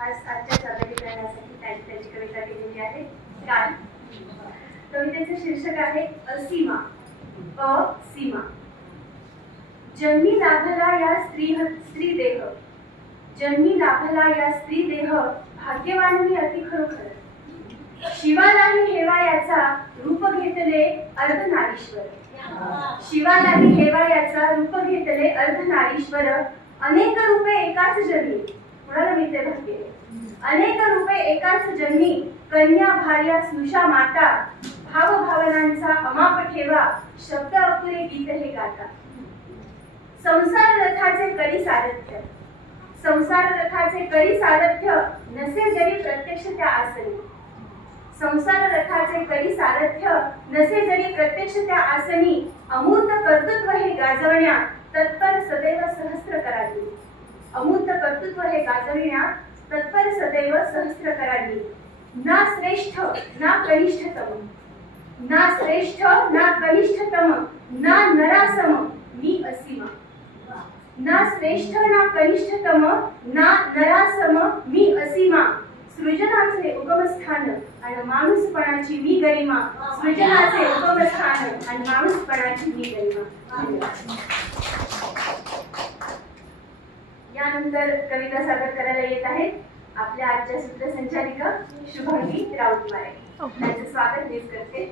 खास आजच्या सादरीकरणासाठी त्यांनी त्याची कविता केलेली आहे. गान. कवितेचे शीर्षक आहे असीमा. असीमा. जन्मी लाभला या स्त्री स्त्री देह. जन्मी लाभला या स्त्री देह भाग्यवानी अति खरोखर. शिवालाही हेवा याचा रूप घेतले अर्ध नारीश्वर शिवालाही हेवा याचा रूप घेतले अर्ध नारीश्वर अनेक रूपे एकाच जन्मी कुणाला मिळते भाग्य अनेक रूपे एकाच जन्मी कन्या भार्या स्नुषा माता भाव भावनांचा अमाप ठेवा शब्द अपुरे गीत हे गाता संसार रथाचे करी सारथ्य. संसार रथाचे करी सारथ्य नसे जरी प्रत्यक्ष त्या आसनी. संसार रथाचे करी सारथ्य नसे जरी प्रत्यक्ष त्या आसनी अमूर्त कर्तृत्व हे गाजवण्या तत्पर सदैव सहस्त्र कर्तृत्व हे गाजविण्यात तत्पर सदैव सहस्त्र करावी. ना श्रेष्ठ ना कनिष्ठतम. ना श्रेष्ठ ना कनिष्ठतम ना नरासम मी असीम. ना श्रेष्ठ ना कनिष्ठतम ना नरासम मी असीमा. सृजनाचे उगमस्थान आणि माणूसपणाची मी गरिमा. सृजनाचे उगमस्थान आणि माणूसपणाची मी गरिमा. धन्यवाद. यानंतर कविता सादर करायला येत आहेत. आपल्या आजच्या सूत्रसंचालिका शुभांगी राऊत मारे त्यांचं स्वागत मीच करते.